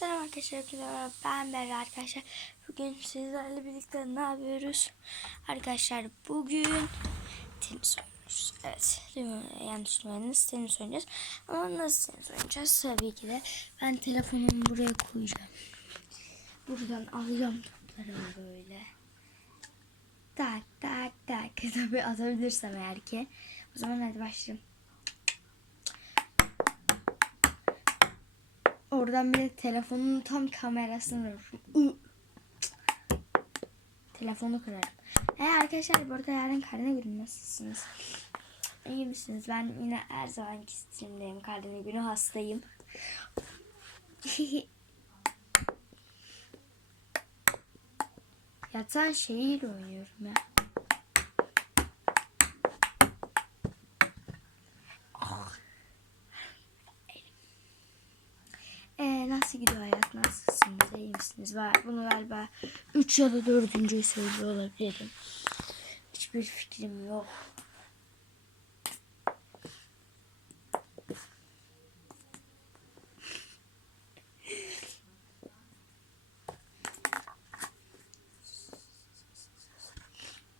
Selam arkadaşlar, ben Berra arkadaşlar. Bugün sizlerle birlikte ne yapıyoruz? Arkadaşlar bugün tenis oynuyoruz. Evet, yanlış duymadınız tenis oynayacağız. Ama nasıl tenis oynayacağız? Tabii ki de ben telefonumu buraya koyacağım. Buradan alacağım toplarımı böyle. Tak tak tak. Tabii atabilirsem eğer ki. O zaman hadi başlayalım. Oradan bir de telefonun tam kamerasını. Telefonu kırarım. E arkadaşlar bu arada yarın karne günü nasılsınız? İyi misiniz? Ben yine her zamanki streamdeyim. Karne günü hastayım. Yatan şeyiyle oynuyorum ya. Ee, nasıl gidiyor hayat? Nasılsınız? İyi misiniz? Var. Bunu galiba 3 ya da 4. söylüyor olabilirim. Hiçbir fikrim yok.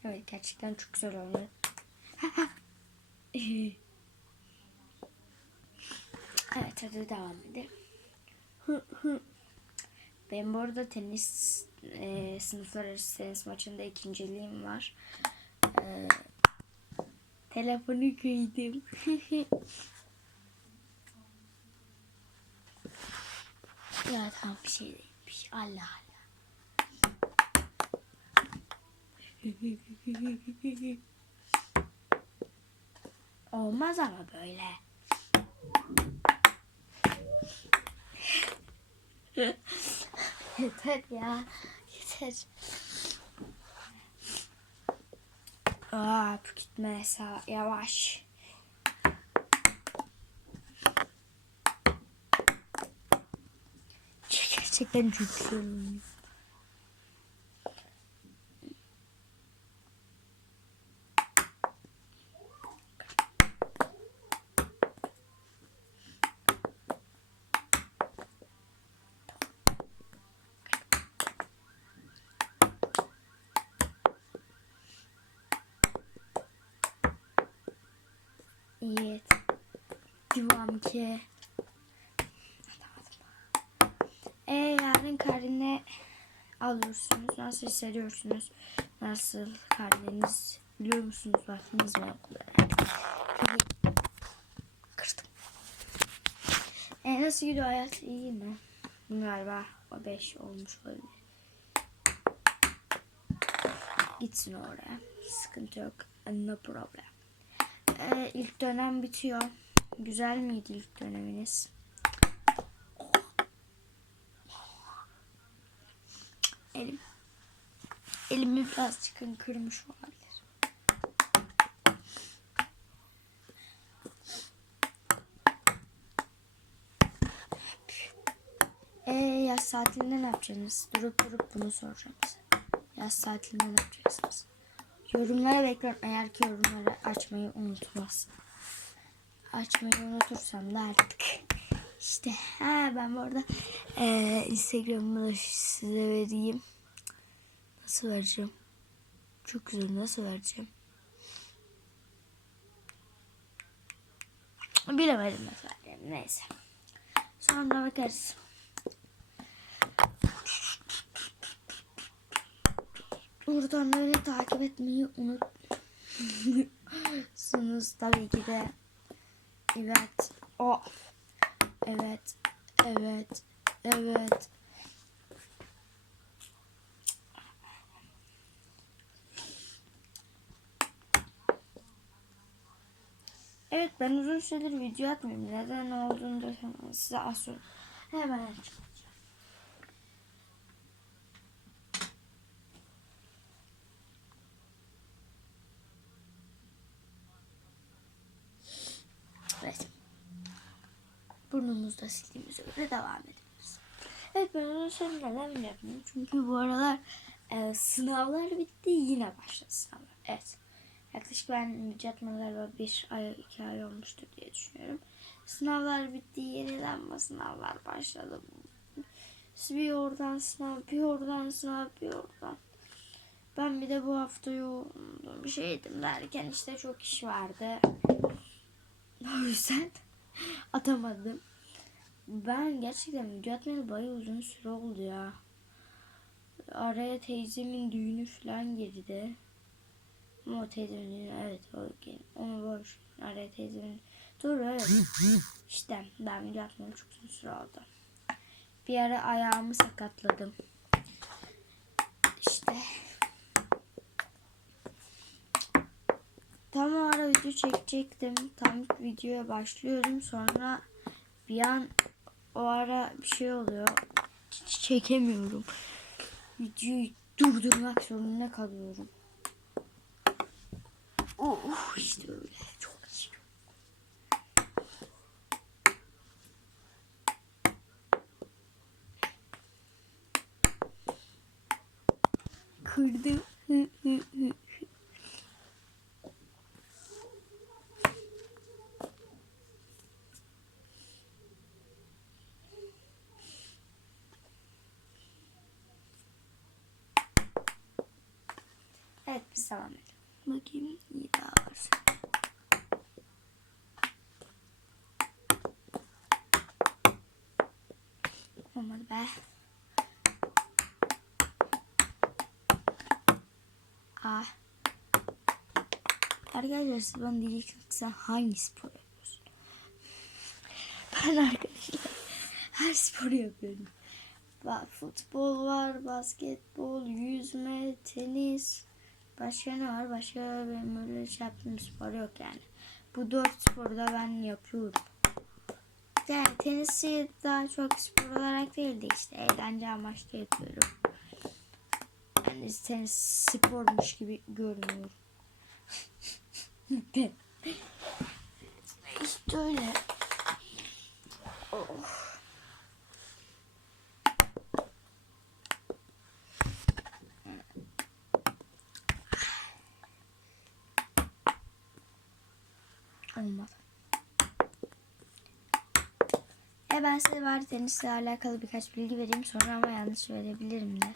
Evet gerçekten çok güzel oynuyor. evet hadi devam edelim. Benim bu arada tenis e, sınıflar arası tenis maçında ikinciliğim var. E, telefonu kıydım. ya tamam bir şey değilmiş. Allah Allah. Olmaz ama böyle. Yeter ya. Yeter. Aa, gitme sağ yavaş. Gerçekten çok Devam ki. E yarın karne alıyorsunuz. Nasıl hissediyorsunuz? Nasıl karneniz biliyor musunuz? Baktınız mı? Kırdım. E nasıl gidiyor hayat? İyi mi? Galiba o 5 olmuş olabilir. Gitsin oraya. Sıkıntı yok. No problem. Ee, ilk dönem bitiyor. Güzel miydi ilk döneminiz? Elim. Elimi biraz çıkın kırmış olabilir. Ee, yaz tatilinde ne yapacaksınız? Durup durup bunu soracağım size. Yaz tatilinde ne yapacaksınız? Yorumlara bekliyorum. Eğer ki yorumları açmayı unutmazsam. Açmayı unutursam da artık işte ha ben bu arada e, Instagram'ı da size vereyim. Nasıl vereceğim? Çok güzel nasıl vereceğim? Bilemedim nasıl vereceğim. Neyse. Sonra bakarız. Buradan böyle takip etmeyi unutsunuz tabii ki de. Evet. O. Evet. Evet. Evet. Evet ben uzun süredir video atmıyorum. Neden olduğunu da size az sonra hemen açıklayacağım. Evet. Burnumuzda sildiğimize göre devam ediyoruz. Evet ben onu sonra neden yapmıyorum? Çünkü bu aralar e, sınavlar bitti yine başladı sınavlar. Evet. Yaklaşık ben atmalarla bir ay iki ay olmuştur diye düşünüyorum. Sınavlar bitti yeniden mi sınavlar başladı. Bir oradan sınav, bir oradan sınav, bir oradan. Ben bir de bu hafta yoğundum. Şeydim derken işte çok iş vardı. O yüzden atamadım. Ben gerçekten video atmayalı bayağı uzun süre oldu ya. Araya teyzemin düğünü falan girdi. Ama o teyzemin düğünü evet o onu boş. Araya teyzemin Dur evet. İşte ben video atmayalı çok uzun süre oldu. Bir ara ayağımı sakatladım. İşte. Tam o ara video çekecektim. Tam videoya başlıyordum. Sonra bir an o ara bir şey oluyor. Hiç çekemiyorum. Videoyu durdurmak zorunda kalıyorum. Oh işte öyle. Kırdım. Hı hı hı. Evet biz devam edelim. Bakayım iyi daha var. Olmadı be. Ah. Arkadaşlar siz bana diyeceksiniz ki sen hangi spor yapıyorsun? Ben arkadaşlar her sporu yapıyorum. Ba- Futbol var, basketbol, yüzme, tenis. Başka ne var? Başka benim öyle şey yaptığım spor yok yani. Bu dört sporu da ben yapıyorum. Yani tenisi daha çok spor olarak değil de işte eğlence amaçlı yapıyorum. Yani tenis spormuş gibi görünüyorum. işte öyle. Oh. Olmadı. E ben size var tenisle alakalı birkaç bilgi vereyim sonra ama yanlış verebilirim de.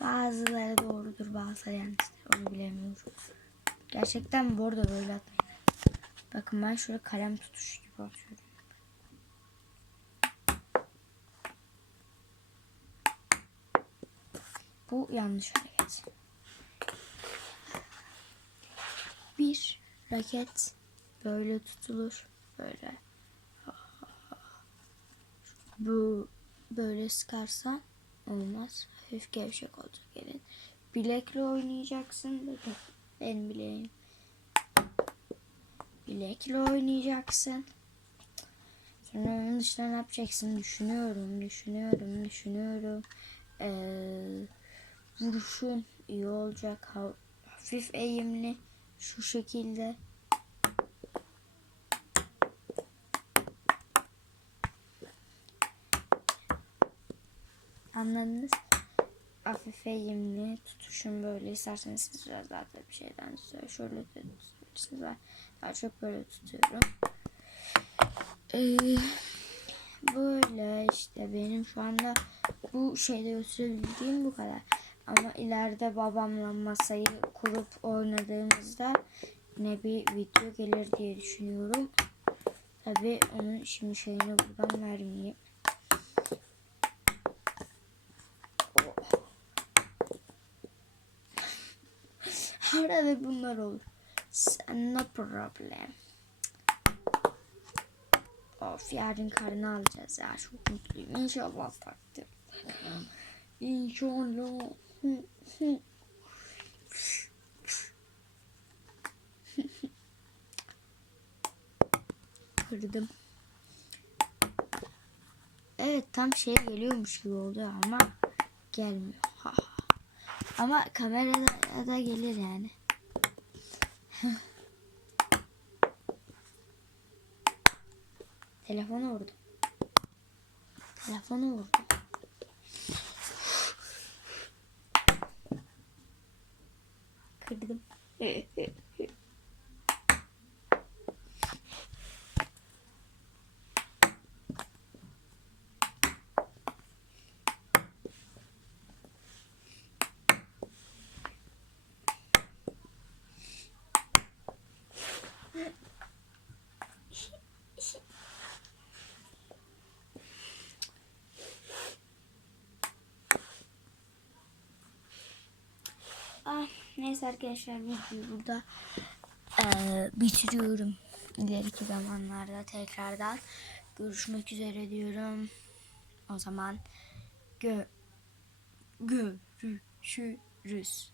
Bazıları doğrudur bazıları yanlıştır onu bilemiyorum. Gerçekten bu arada böyle atmayın. Bakın ben şöyle kalem tutuş gibi atıyorum. Bu yanlış hareket. Bir raket böyle tutulur. Böyle. Bu böyle sıkarsan olmaz. Hafif gevşek olacak elin. Bilekle oynayacaksın. Bakın benim bileğim. Bilekle oynayacaksın. Sonra onun dışında ne yapacaksın? Düşünüyorum, düşünüyorum, düşünüyorum. Ee, vuruşun iyi olacak. Hafif eğimli. Şu şekilde. Anladınız? Hafif eğimli tutuşun böyle isterseniz siz biraz daha da bir şeyden size şöyle de tutabilirsiniz. Ben daha çok böyle tutuyorum. Ee, böyle işte benim şu anda bu şeyde gösterebildiğim bu kadar. Ama ileride babamla masayı kurup oynadığımızda ne bir video gelir diye düşünüyorum. Tabi onun şimdi şeyini buradan vermeyeyim. Arada bunlar olur. No problem. Of yarın karını alacağız ya. Çok mutluyum. İnşallah taktım. İnşallah. Kırdım. Evet tam şey geliyormuş gibi oldu ama gelmiyor. Ama kamerada da gelir yani. Telefonu vurdum. Telefonu vurdum. Kırdım. Neyse arkadaşlar videoyu burada eee, bitiriyorum. İleriki zamanlarda tekrardan görüşmek üzere diyorum. O zaman gö görüşürüz.